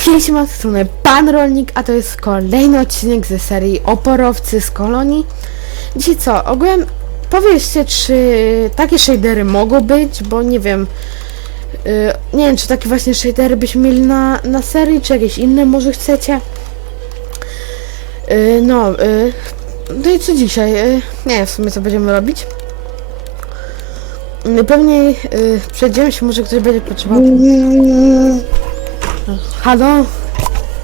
Z tej strony Pan Rolnik, a to jest kolejny odcinek ze serii Oporowcy z Kolonii. Dzisiaj co, ogółem powiedzcie, czy takie shadery mogą być, bo nie wiem, y, nie wiem, czy takie właśnie shadery byśmy mieli na, na serii, czy jakieś inne może chcecie. Y, no, y, no i co dzisiaj? Y, nie wiem w sumie co będziemy robić. Y, Pewnie y, przejdziemy się, może ktoś będzie potrzebował. Halo?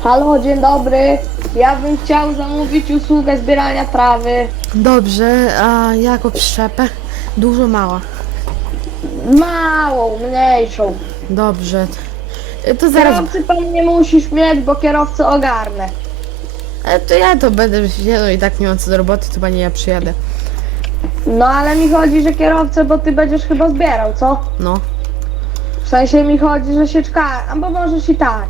Halo, dzień dobry. Ja bym chciał zamówić usługę zbierania trawy. Dobrze, a jaką przyczepę? Dużo, mała. Małą, mniejszą. Dobrze. To zaraz. Kierowcy pan nie musisz mieć, bo kierowcę ogarnę. E, To ja to będę siedział no i tak nie mam co do roboty, to pani ja przyjadę. No ale mi chodzi, że kierowcę, bo ty będziesz chyba zbierał, co? No. W sensie mi chodzi, że się czka, albo możesz i tak.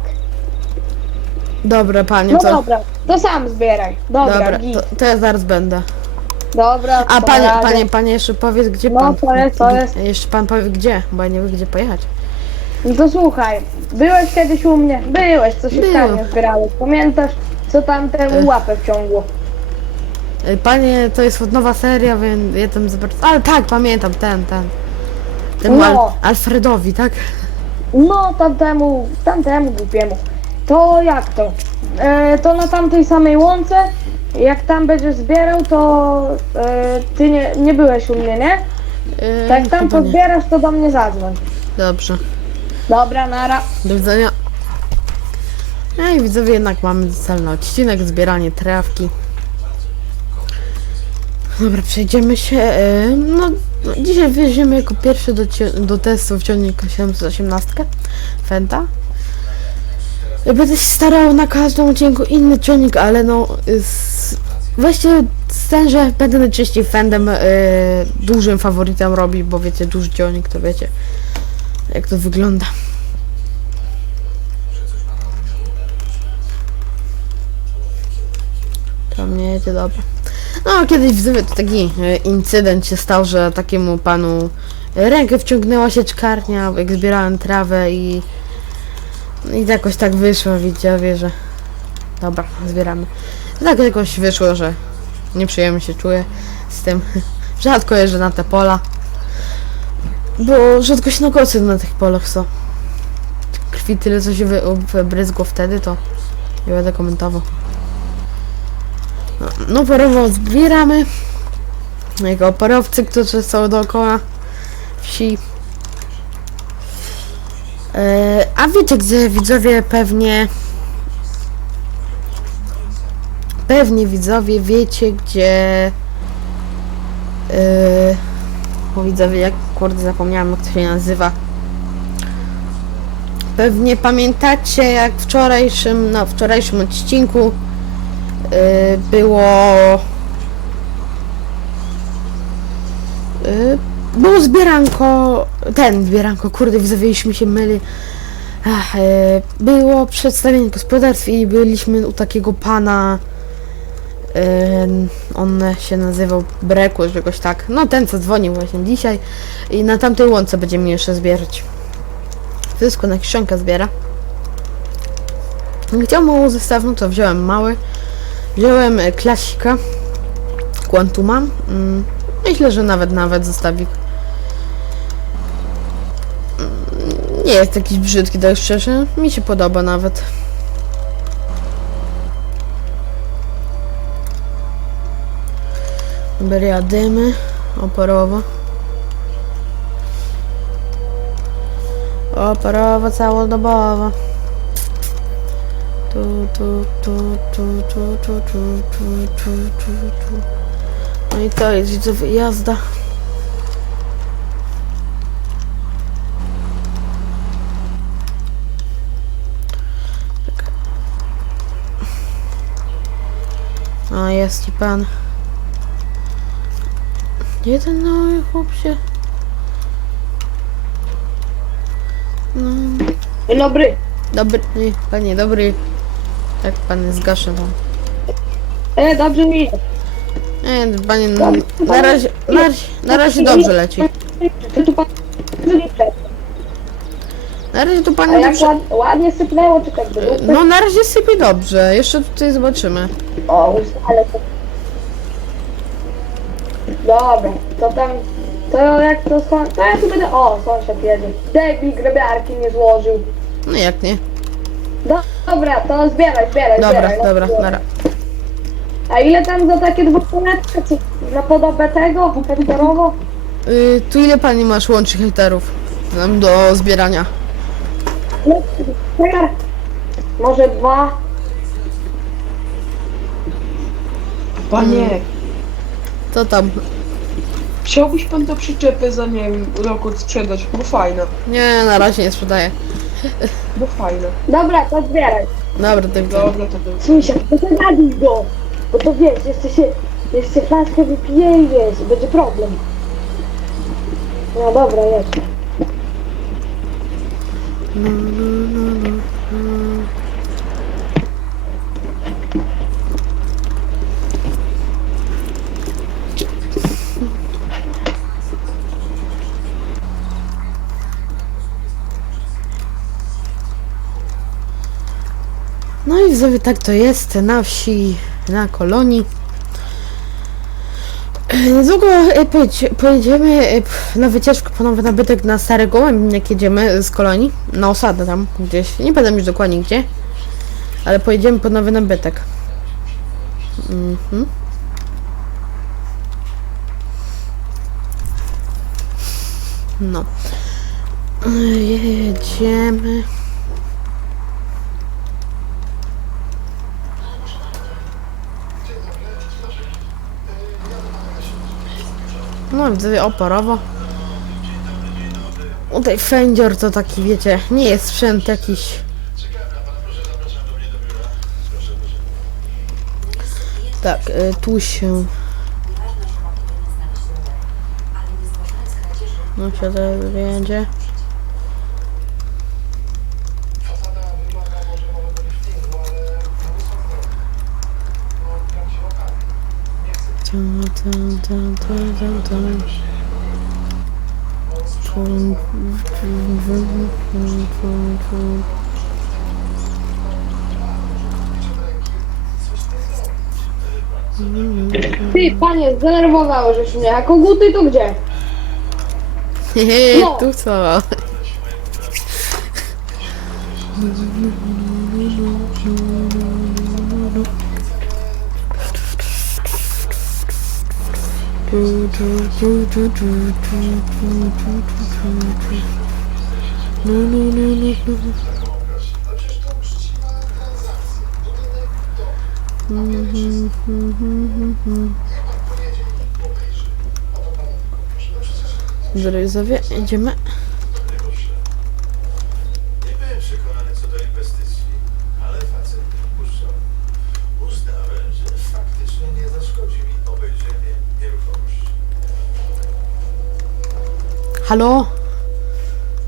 Dobra, panie, No to. dobra, to sam zbieraj. Dobra, Dobra, git. to, to ja zaraz będę. Dobra, A to panie, razie. panie, panie jeszcze powiedz gdzie No, pan. to jest, to jest. Jeszcze pan powie gdzie, bo ja nie wiem gdzie pojechać. No to słuchaj, byłeś kiedyś u mnie, byłeś, co się Byłem. skanie zbierałeś. Pamiętasz, co tam temu Ech. łapę wciągło? Y, Panie, to jest nowa seria, więc ja tam zobaczę. Ale tak, pamiętam, ten, ten. Ten No. Al Alfredowi, tak? No, tamtemu, tamtemu głupiemu. To jak to? E, to na tamtej samej łące, jak tam będziesz zbierał, to e, ty nie, nie byłeś u mnie, nie? Y, Tak jak tam chyba nie. pozbierasz, to do mnie zadzwoń. Dobrze. Dobra, nara. Do widzenia. No i widzowie, jednak mamy celny odcinek, zbieranie trawki. Dobra, przejdziemy się. e, No, no, dzisiaj weźmiemy jako pierwszy do, do testu ciągnik 718 Fenta. Ja Będę się starał na każdym odcinku inny ciągnik, ale no z, właśnie z ten, że będę najczęściej Fendem e, dużym faworytem robić, bo wiecie, duży ciągnik to wiecie jak to wygląda. To mnie jedzie dobra. No, kiedyś w to taki e, incydent się stał, że takiemu panu rękę wciągnęła sieczkarnia, jak zbierałem trawę i i jakoś tak wyszło, widzowie, że dobra, zbieramy. Tak jakoś wyszło, że nieprzyjemnie się czuję z tym. Rzadko jeżdżę na te pola. Bo rzadko się nogosy na tych polach są. Krwi tyle, co się wy, wybryzgło wtedy, to nie będę komentował. No, no porowo zbieramy. Jego porowcy, którzy są dookoła wsi. E, a wiecie, gdzie widzowie pewnie... Pewnie widzowie wiecie, gdzie... O widzowie, jak kurde zapomniałam jak to się nazywa. Pewnie pamiętacie jak wczorajszym, na wczorajszym odcinku było yy, było zbieranko, ten zbieranko, kurde widzowie, się myli. Ach, yy, było przedstawienie gospodarstw i byliśmy u takiego pana on się nazywał Breku, jakoś tak. No ten co dzwonił właśnie dzisiaj. I na tamtej łące będziemy jeszcze zbierać. Wszystko na kieszonkę zbiera. Chciał małą zestawną, to wziąłem mały. Wziąłem e, klasika. Quantuma. Mm, myślę, że nawet nawet zestawik. Mm, Nie jest jakiś brzydki, tak szczerze. Mi się podoba nawet. Jadymy oporowo. Oporowo całodobowo. Tu, tu, tu, tu, tu, tu, tu, tu, tu, tu, tu. No i to jest widzowie jazda. A jest i pan. Jeden mały chłop się. No. Dobry. Dobry, nie, panie, dobry. Tak, pan zgaszę wam. E, dobrze mi jest. Nie, panie, na, na razie, na, razie- na razie dobrze leci. Tu pan... Na razie to A pani jak dobrze... ład, ładnie sypnęło, czy tak było? No na razie sypie dobrze, jeszcze tutaj zobaczymy. O, ustalę to. Dobra, to tam, to jak to są, to ja tu będę, o, sąsiad jedzie. Debil grabiarki nie złożył. No jak nie? Do, dobra, to zbieraj, zbieraj, Dobra, zbieraj. no, dobra, zbieraj. nara. A ile tam za takie dwuletki, czy na podobę tego, hektarowo? Y, tu ile pani masz łącznie hektarów? Nam do zbierania. No, hektar. Może dwa? Panie, Co tam? chciałbyś pan to przyczepę za nie wiem, rok odsprzedać, bo fajna, Nie, na razie nie sprzedaję. Bo fajna. Dobra, to zbieraj. Dobra, to widzę. Dobra, to był. Sąsiad, to zagaduj go. Bo to wiesz, jeszcze się, jeszcze flaszkę wypije i wiesz, będzie problem. No dobra, jedź. No i widzowie, tak to jest na wsi, na kolonii. Niedługo e, pojedzie, pojedziemy e, na wycieczkę po nowy nabytek na Stary Gołębin, jak jedziemy z kolonii, na osadę tam gdzieś, nie pamiętam już dokładnie gdzie, ale pojedziemy po nowy nabytek. Mhm. No. Jedziemy. No widzę oporowo. Tutaj fędzior to taki wiecie, nie jest sprzęt jakiś. Tak, y, tu się. No się teraz wiedzie. Ty, panie, zdenerwowałeś mnie, a koguty to gdzie? Hehe, No. tu co? Zdrowie, idziemy. Nie byłem przekonany co do inwestycji, ale facet upuszczał. Uznałem, że faktycznie nie zaszkodzi mi obejrzenie nieruchomości. Halo?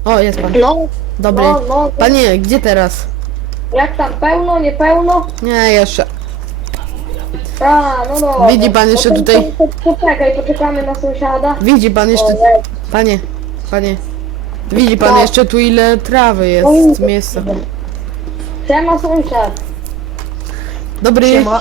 O, jest pan. No, Dobry. no, no, Panie, gdzie teraz? jak tam, pełno, nie pełno? Nie, jeszcze. A, no dobra. Widzi pan jeszcze No to- tutaj- to- to- Poczekaj, poczekamy na sąsiada. Widzi pan jeszcze... Panie, panie. Widzi pan Tak. jeszcze tu ile trawy jest, miejsca. Siema sąsiad. Dobry. Siema.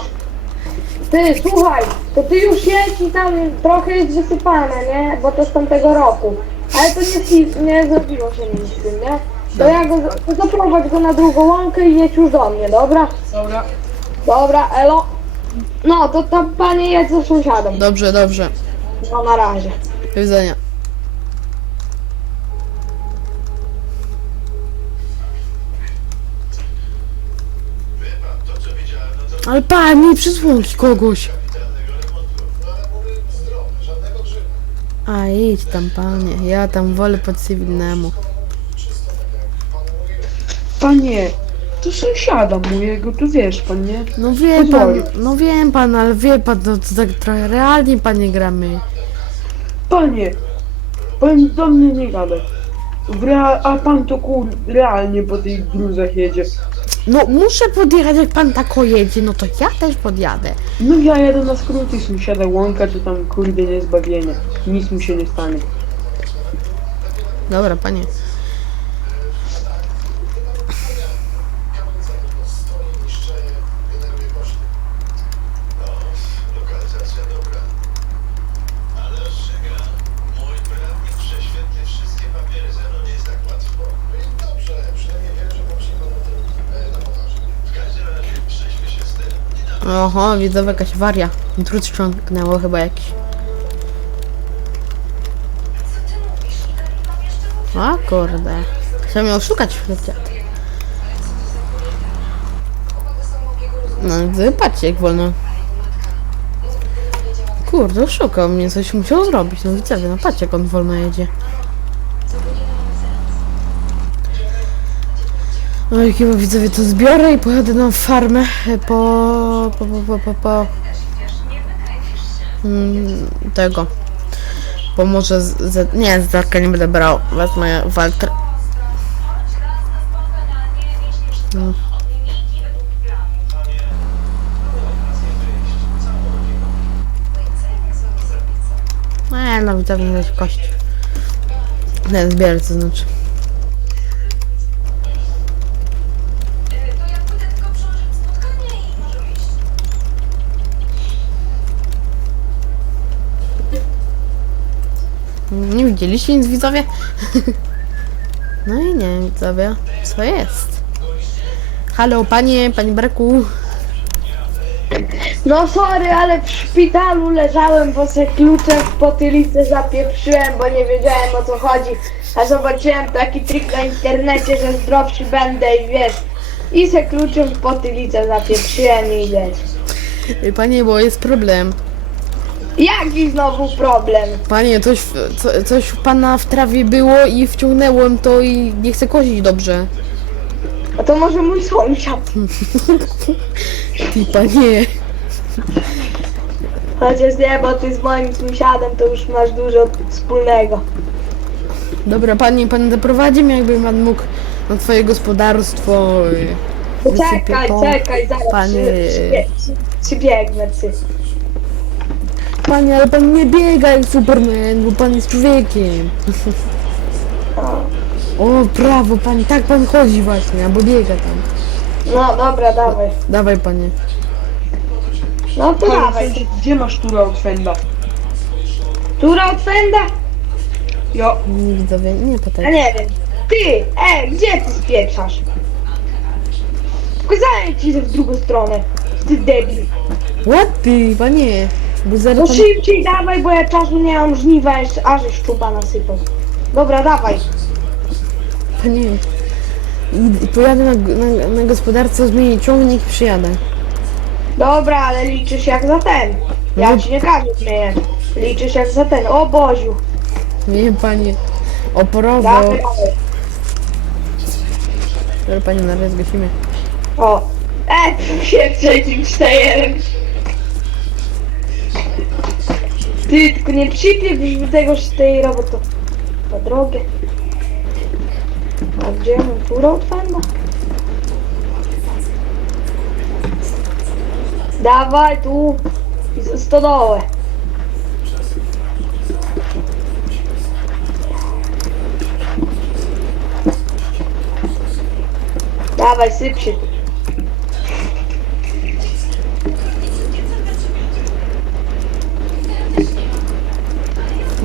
Ty, słuchaj, to ty już jedź i tam trochę jest wysypane, nie? Bo to z tamtego roku. Ale to nie, nie zrobiło się nic z tym, nie? To ja go, to zaprowadź go na drugą łąkę i jedź już do mnie, dobra? Dobra. Dobra, elo. No, to tam panie jedź za sąsiadem. Dobrze, dobrze. No, na razie. Do widzenia. Wie pan, to co widziałem, no to Ale pan, nie przysłonki kogoś. kapitalnego remontu. No ale mówię zdrowy, żadnego grzyba. A idź tam, panie. Ja tam wolę po cywilnemu. Panie, to sąsiada mojego, tu wiesz pan, nie? No wie pan, Pozwoli. no wiem pan, ale wie pan, no to tak trochę realnie panie gramy. Panie, pan do mnie nie gada. W rea- a pan to kur... realnie po tych gruzach jedzie. No muszę podjechać, jak pan tako jedzie, no to ja też podjadę. No ja jadę na skróty sąsiada łąka, czy tam kurde nie zbawienia. Nic mu się nie stanie. Dobra, panie. Oho, widzowie, jakaś awaria. Drut ściągnęło chyba jakiś. A kurde. Chciałem ją szukać w. No, wy patrzcie jak wolno. Kurde, szukał mnie, coś musiał zrobić. No widzowie, no patrzcie jak on wolno jedzie. Oj, chyba widzowie to zbiorę i pojadę na farmę po... po... po... po... po... po mm, tego. Bo może z, z... Nie, z Darka nie będę brał. Wezmę Walter. No. Nie, no widzowie, nie kość. Nie, zbierę to znaczy. To ja pójdę tylko przełożyć spotkanie i możemy iść. Nie widzieliście nic widzowie? No i nie wiem widzowie, co jest? Halo, panie, panie Braku. No sorry, ale w szpitalu leżałem, bo se kluczem w potylicę zapieprzyłem, bo nie wiedziałem o co chodzi. A zobaczyłem taki trik na internecie, że zdrowszy będę i wiesz. I se kluczem w potylicę zapieprzyłem i wiesz. Panie, bo jest problem. Jaki znowu problem? Panie, coś, w- co, coś u pana w trawie było i wciągnęłem to i nie chcę kozić dobrze. A to może mój sąsiad. Ty panie. Chociaż nie, bo ty z moim sąsiadem to już masz dużo wspólnego. Dobra, panie, pan zaprowadzi mnie, jakby pan mógł na twoje gospodarstwo. y, wysypie Czekaj, to. czekaj, zaraz Panie- przy, przy, przy, przybiegnę psy. Panie, ale pan nie biega jak Superman, bo pan jest człowiekiem. O, prawo, pani, tak pan chodzi właśnie, albo biega tam. No dobra, dawaj. Dawaj, panie. No to dawaj. sąsiad, gdzie masz turę od Fenda? Tura od fenda? Jo, Nie widzowie, nie Ja pytaj. nie wiem. Ty, e, gdzie ty spieprzasz? Pokazałem ci że w drugą stronę. Ty debil. What ty, panie? Bo No szybciej dawaj, bo ja czasu nie mam żniwa, aż szczupa nasypał. Dobra, dawaj. Panie. I- Pojadę na, na, na gospodarce, zmienię ciągnik i przyjadę. Dobra, ale liczysz jak za ten. Ja No. ci nie każę zmieniać. Liczysz jak za ten. O Boziu. Nie, panie. Oporowo. Dawaj, dawaj. Dobra, panie, na zgasimy. O. E, się trzecim czterem. Ty, tylko nie przypieprz tego cztejera, bo to za drogie. A gdzie mam od fenda? Dawaj tu stodołę. Dawaj, syp się tu.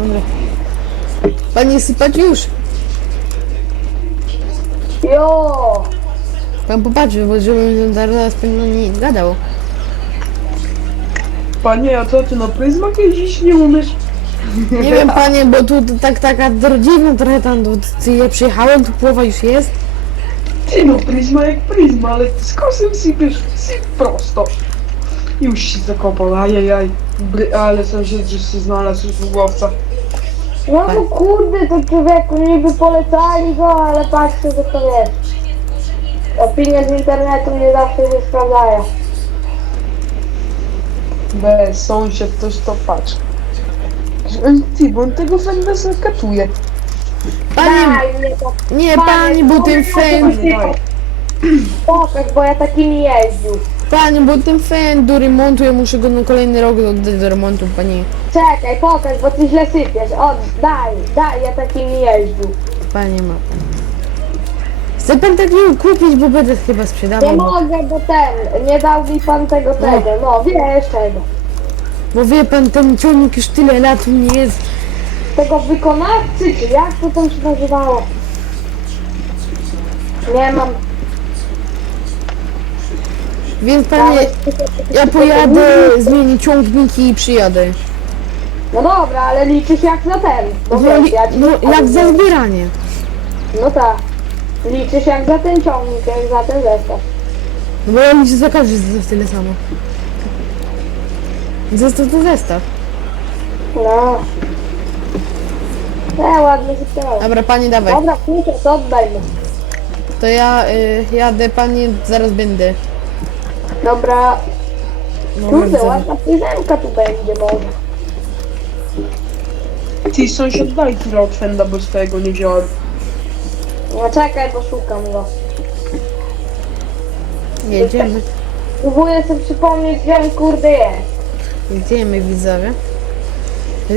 Dobra. Panie, sypać już. Jo! Pan popatrzy, bo żebym zaraz pewno nie gadał. panie, a co ty na pryzmach jeździć nie umiesz? Nie wiem, panie, bo tu tak taka dziwna trochę tam, to, ty ja przyjechałem, tu połowa już jest. Ty no, pryzma jak pryzma, ale ty z kosem sypiesz, syp prosto. Już się zakopał, ajajaj. Bry, ale sąsiad, że się znalazł w łowca. No no kurde, to człowieku niby polecali go, ale patrzcie, że to jest. Opinie z internetu nie zawsze się sprawdzają. Bez sąsiad też to patrz. Ty, bo on tego Fenda zakatuje. Panie, Daj mnie to. nie, panie, bo ten fen, Panie, daj. Pokaż, bo ja jeździł. Panie, bo ten fen do remontu, ja muszę go na kolejny rok oddać do remontu, panie. Czekaj, pokaż, bo ty źle sypiesz. O, daj, daj, ja takimi jeździł. Panie ma pan. Chce pan takiego kupić, bo będę chyba Nie sprzedawał, bo, mogę, bo ten, nie dał mi pan tego tego. No, wiesz czego. bo wie pan, ten ciągnik już tyle lat u mnie jest. Tego wykonawcy, czy jak to tam się nazywało? Nie mam. Więc panie, ja pojadę, zmienię ciągniki i przyjadę. No dobra, ale liczysz jak za ten. Bo No, wiesz, ja ci no jak za zbieranie. No tak. Liczysz jak za ten ciągnik, jak za ten zestaw. No bo ja liczę za każdy zestaw tyle samo. Zestaw to zestaw. No. E, ładnie sypnęło. Dobra, pani dawaj. Dobra, klucze, to oddaj mu. To ja y, jadę, pani zaraz będę. Dobra, kurde, widzę. ładna pyżemka tu będzie może. Ty sąsiad daj tyle od fenda, bo swojego nie wziąłem. No czekaj, bo szukam go. Jedziemy. Próbuję sobie przypomnieć, gdzie on kurde jest. Jedziemy widzowie.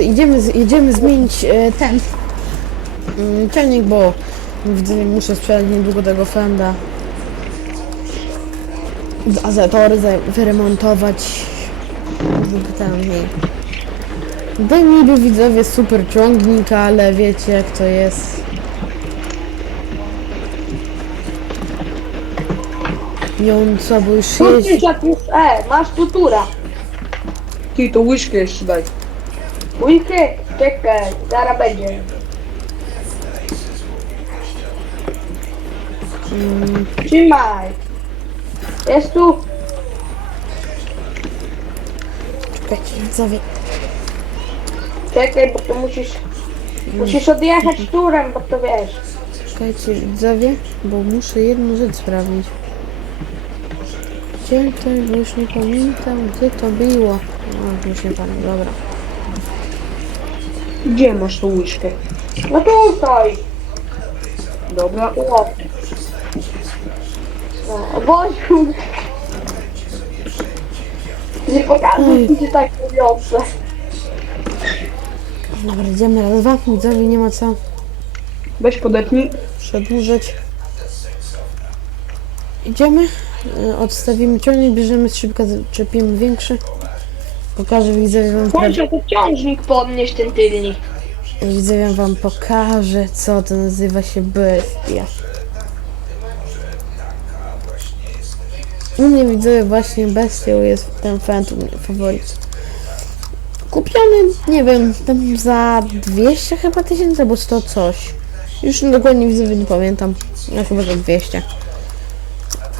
Idziemy, z- jedziemy zmienić e, ten mm, ciągnik, bo widzowie muszę sprzedać niedługo tego fenda. Za- wyremontować. Ten jej. Ten niby widzowie super ciągnik, ale wiecie jak to jest. I on co, bo już Kurczę, jeździ. jak już, e, masz tu tura. Ty, to łyżkę jeszcze daj. Ujky, czekaj, zaraz będzie. Trzymaj. Jest tu. Czekajcie, widzowie. Czekaj, bo to musisz... Musisz odjechać turem, bo to wiesz. Czekajcie, widzowie, bo muszę jedną rzecz sprawdzić. Gdzie to, bo już nie pamiętam, gdzie to było. O, już nie pamiętam, dobra. Gdzie masz tą łyżkę? No tutaj. Dobra. O. No, Boziu. Nie mi się tak mówiące. Dobra, idziemy raz, dwa. Widzowie, nie ma co Weź podepnij. przedłużać. Idziemy, y, odstawimy ciągnik, bierzemy z szybka, czepimy większy. Pokażę widzowie wam pra- Kończę to ciążnik podnieść ten tylnik. Widzowie wam pokażę, co to nazywa się bestia. U mnie widzowie właśnie bestią jest ten mnie faworyt. Kupiony, nie wiem, tam za 200 chyba tysięcy, albo 100 coś. Już dokładnie widzowie nie pamiętam. No chyba za 200.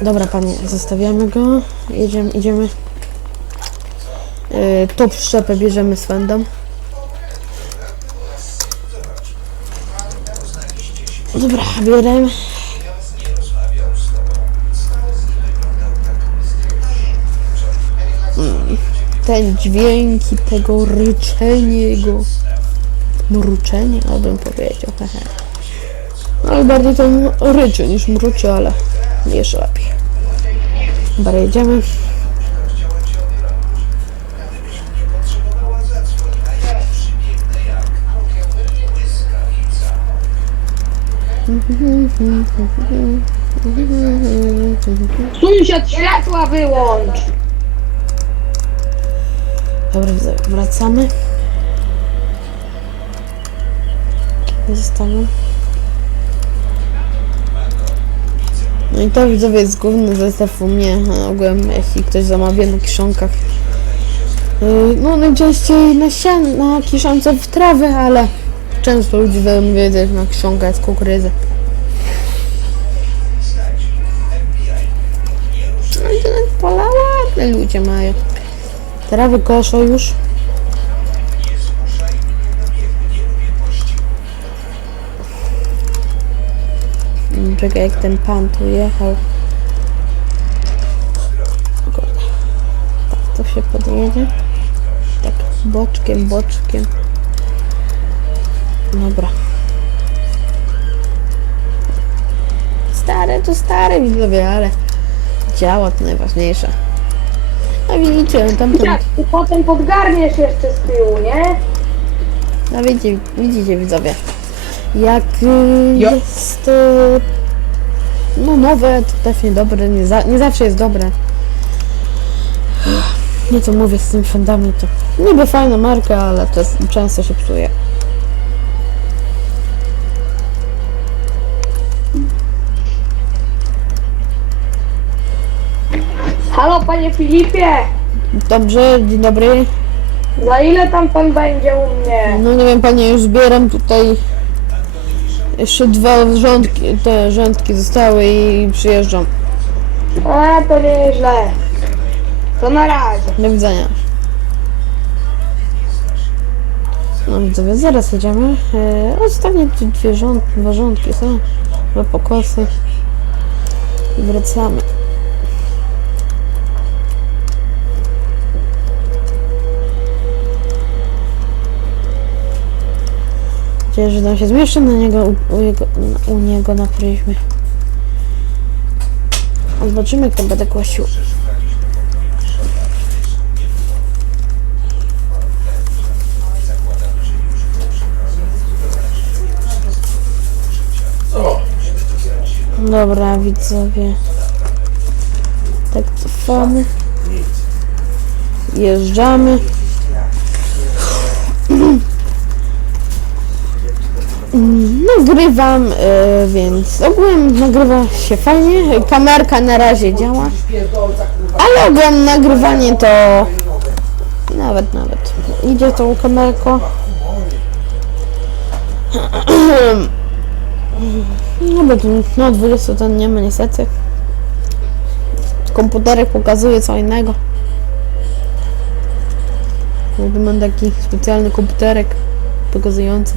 Dobra panie, zostawiamy go. Jedziemy, idziemy. Yy, top szczepę bierzemy z fendem. Dobra, bierzemy. Ten dźwięki, tego ryczenie jego. Mruczenie, abym powiedział. Ale bardziej to ryczy niż mruczy, ale jeszcze lepiej. Dobra, jedziemy. Sąsiad światła wyłącz. Dobra, wracamy. Zostawiam. No i to widzowie jest główny zestaw u mnie. Ogółem jeśli ktoś zamawia na kiszonkach. Yy, No najczęściej na sian, na kiszonce w trawę, ale często ludzie zamawiają też na kiszonkę z kukurydzy. No i to pola ładne ludzie mają. Trawy koszą już. Mm, Czekaj, jak ten pan tu jechał. Tak, to się podjedzie. Tak, boczkiem, boczkiem. Dobra. Stare to stare widzowie, ale działa to najważniejsze. A widzicie, tam tam. Ty potem podgarniesz jeszcze z tyłu, nie? No widzicie, widzicie widzowie. Jak y, Jo. jest y, no nowe, to pewnie dobre, nie, za, nie zawsze jest dobre. Nie to mówię z tymi fendami, to niby fajna marka, ale to jest, często się psuje. Halo, panie Filipie! Dobrze, dzień dobry. Za ile tam pan będzie u mnie? No nie wiem panie, już zbieram tutaj. Jeszcze dwa rządki, te rządki zostały i przyjeżdżam. A, to nieźle. To na razie. Do widzenia. No widzowie, zaraz jedziemy. E, ostatnie tu dwie rząd, dwa rządki są. Dwa pokosy. I wracamy. Nadzieję, że tam się zmieszczę na niego, u, jego, u niego na. A Zobaczymy, jak to będę kłasił. Dobra, widzowie. Tak cofamy. Jeżdżamy. Nagrywam, e, więc ogółem nagrywa się fajnie. Kamerka na razie działa. Ale ogółem nagrywanie to nawet, nawet idzie tą kamerką. No bo no 20 ton nie ma niestety. Komputerek pokazuje co innego. Jakby mam taki specjalny komputerek pokazujący.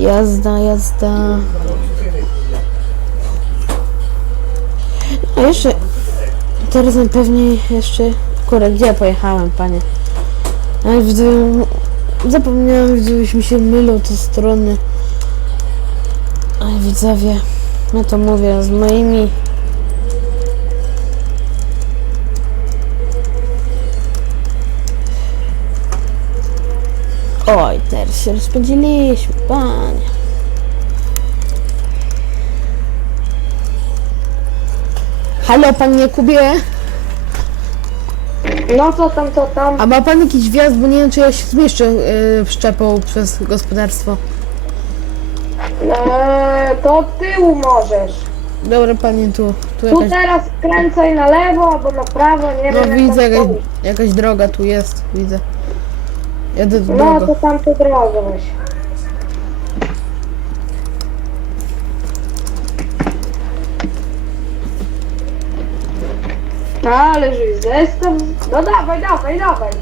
Jazda, jazda. A jeszcze teraz najpewniej jeszcze kurę, gdzie ja pojechałem, panie? Ale zapomniałem, już mi się mylą te strony. Ale widzowie, ja to mówię, z moimi się rozpędziliśmy, panie. Halo, panie Kubie? No co tam, co tam? A ma pan jakiś wjazd, bo nie wiem, czy ja się zmieszczę yy, szczepą przez gospodarstwo. Eee, to od tyłu możesz. Dobra, panie, tu, tu Tu jakaś... teraz skręcaj na lewo albo na prawo, nie No wiem jak widzę, jakaś, jakaś droga tu jest, widzę. Я тут Ну, ти довго. там підразуєш. А, лежи, здесь там... Ну давай, давай, давай.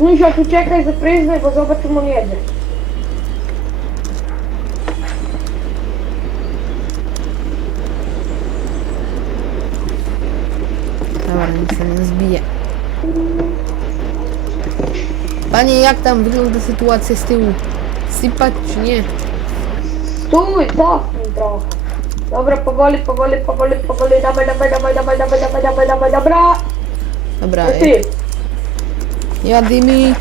Ну що, ти чекай за признай, бо зробимо леді. Ладно, це не зб'є. Panie, jak tam wygląda sytuacja z tyłu? Sypać czy nie? Stój, cofnij trochę. Dobra, powoli, powoli, powoli, powoli, dawaj, dawaj, dawaj, dawaj, dawaj, dawaj, dawaj, dawaj, dobra. Dobra, ty, jadymy.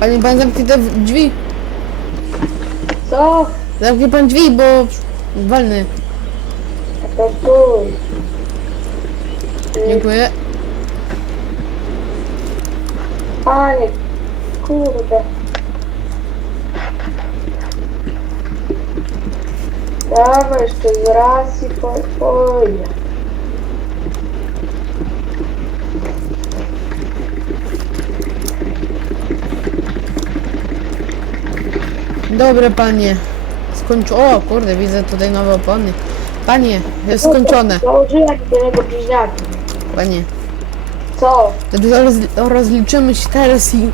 Panie, pan zamknie te drzwi. co? Zamknie pan drzwi, bo walny. Taku. Dziękuję. Ale, kurde. Dawaj, to je rasipao polje. Dobre panie. Skończ... O kurde, widzę tutaj nowe opony. Panie, jest skończone. Założyłem do niego bliźniaki. Panie, Co? to roz, rozliczymy się teraz i...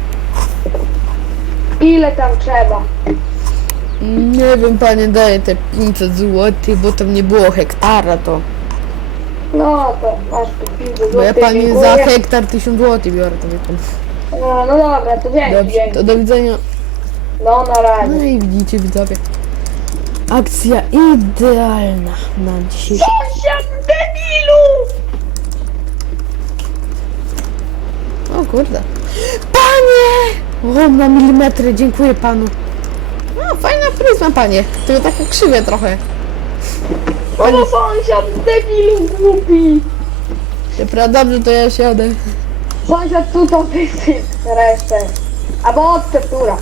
Ile tam trzeba? Nie wiem, panie, daję te 500 zł, bo tam nie było hektara, to... No to masz tu 5 zł. Bo ja panie za hektar 1000 zł biorę, to wie pan. No, no dobra, to dzięki, Dobrze, dzięki. to do widzenia. No na razie. No i widzicie, widzowie. Akcja idealna na dzisiejszy... Sąsiad debilu! O kurde. Panie! O, na milimetry, dziękuję panu. No, fajna pryzma, panie. Tylko taka krzywie trochę. No bo sąsiad debilu głupi! Dobra, dobrze, to ja siadę. Sąsiad tu to wysyp resztę. Albo odceptura.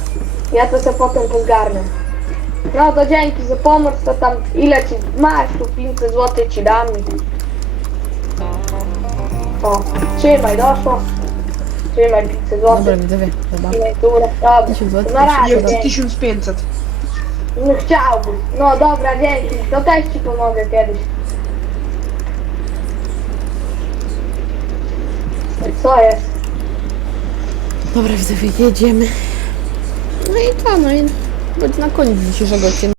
Ja to sobie potem pozgarnę. No to dzięki za pomoc, to tam ile ci masz, tu 500 zł ci dam. O, trzymaj, doszło. Trzymaj 500 zł. Dobra, chyba. Trzymaj turę. Dobra, 1000 złotych, na razie, dzięki. 1500. No chciałbym. No dobra, dzięki. To też ci pomogę kiedyś. Co jest? Dobra, widzowie, jedziemy. No i to, no i będzie na koniec dzisiejszego odcinka.